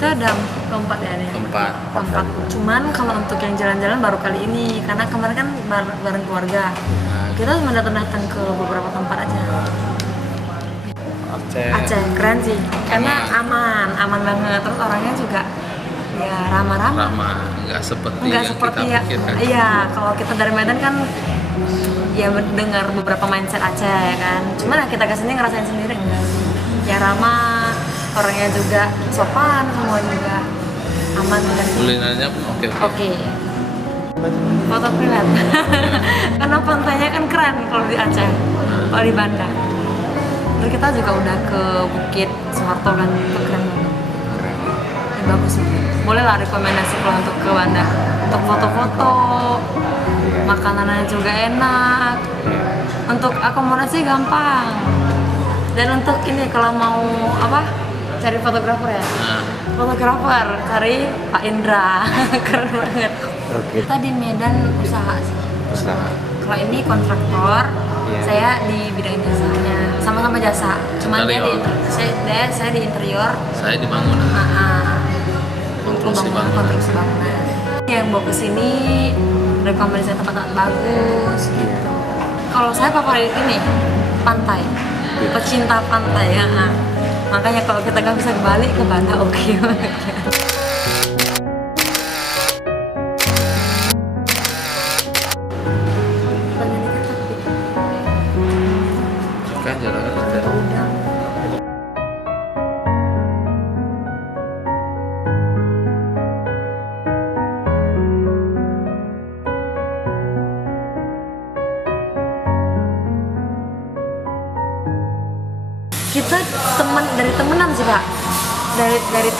Kita udah keempat ya nih. Keempat. Cuman kalau untuk yang jalan-jalan baru kali ini, karena kemarin kan bareng keluarga. Kita cuma datang ke beberapa tempat aja. Aceh keren sih, karena aman banget. Terus orangnya juga ya ramah-ramah. Nggak seperti ya. Iya, kalau kita dari Medan kan ya mendengar beberapa mindset Aceh kan. Cuman kita kesini ngerasain sendiri enggak. Ya ramah, orangnya juga sopan, semua juga aman dan kulinernya pun oke. Foto priwet. Karena pantainya kan keren kalau di Aceh, kalau di Banda. Terus kita juga udah ke Bukit Soeharto kan, itu keren banget. Ya, bagus sih. Boleh lah rekomendasi kalau untuk ke Banda. Untuk foto-foto, makanannya juga enak. Untuk akomodasi gampang. Dan untuk ini kalau mau cari fotografer ya. Fotografer cari Pak Indra. Keren banget. Kita di Medan usaha sih. Kalau ini kontraktor, saya di bidang jasanya, sama-sama jasa. Cuman saya di interior. Saya di bangunan. Konstruksi bangunan. Yang bawa ke sini rekomendasi tempat-tempat bagus gitu. Kalau saya favorit ini pantai. Pecinta pantai ya. Makanya kalau kita nggak bisa balik ke Banda oke. Kita dari temenan sih Pak, dari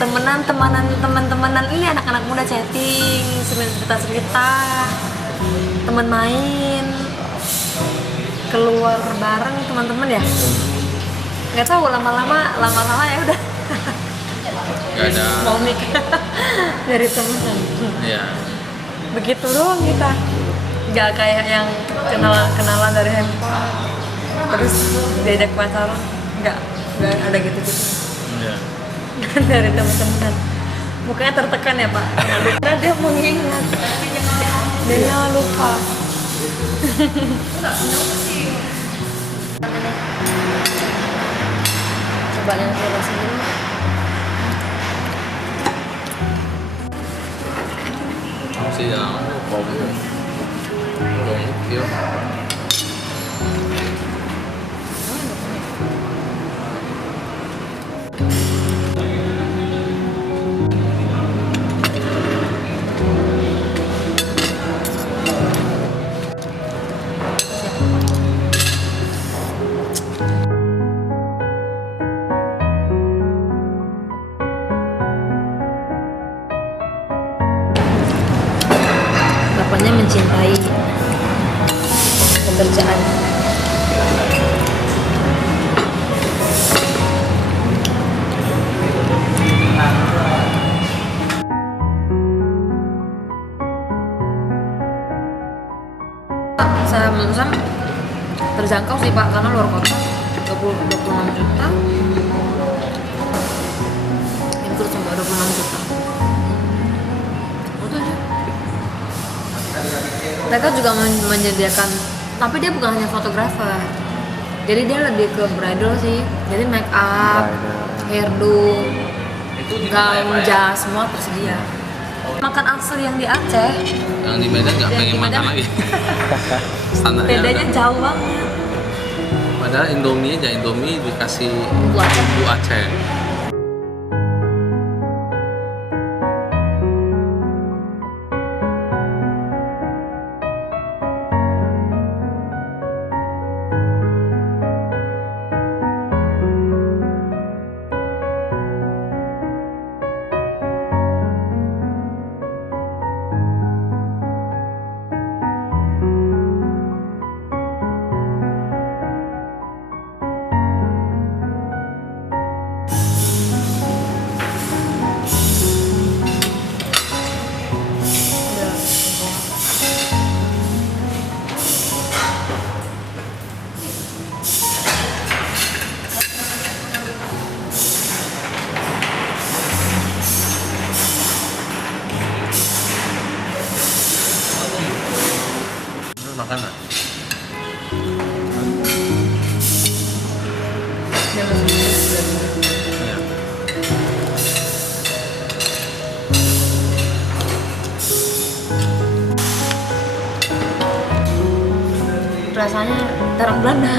teman-teman ini anak-anak muda chatting, cerita teman main, keluar bareng teman-teman ya. Nggak tahu lama-lama ya udah nggak ada mau nikah dari temenan. Iya. Begitu doang kita, nggak kayak yang kenalan dari handphone terus diajak pacaran, nggak ada gitu-gitu. Iya. Dari teman-teman mukanya tertekan ya Pak, karena dia mengingat dia jangan lupa. Coba yang saya sini. Masih jangan lupa dong yuk. Bapaknya mencintai pekerjaan. Saya memesan terjangkau sih Pak, karena luar kota 26 juta. Ini terus cuma 26 juta. Itu aja. Mereka juga menyediakan, tapi dia bukan hanya fotografer. Jadi dia lebih ke bridal sih. Jadi make up, hairdo, gaun, jas, semua tersedia. Makan asli yang di Aceh, yang di Medan nggak pengen makan lagi. Standarnya bedanya jauh banget. Padahal Indomie dikasih bumbu Aceh. Dia masih Ya. rasanya terang Belanda.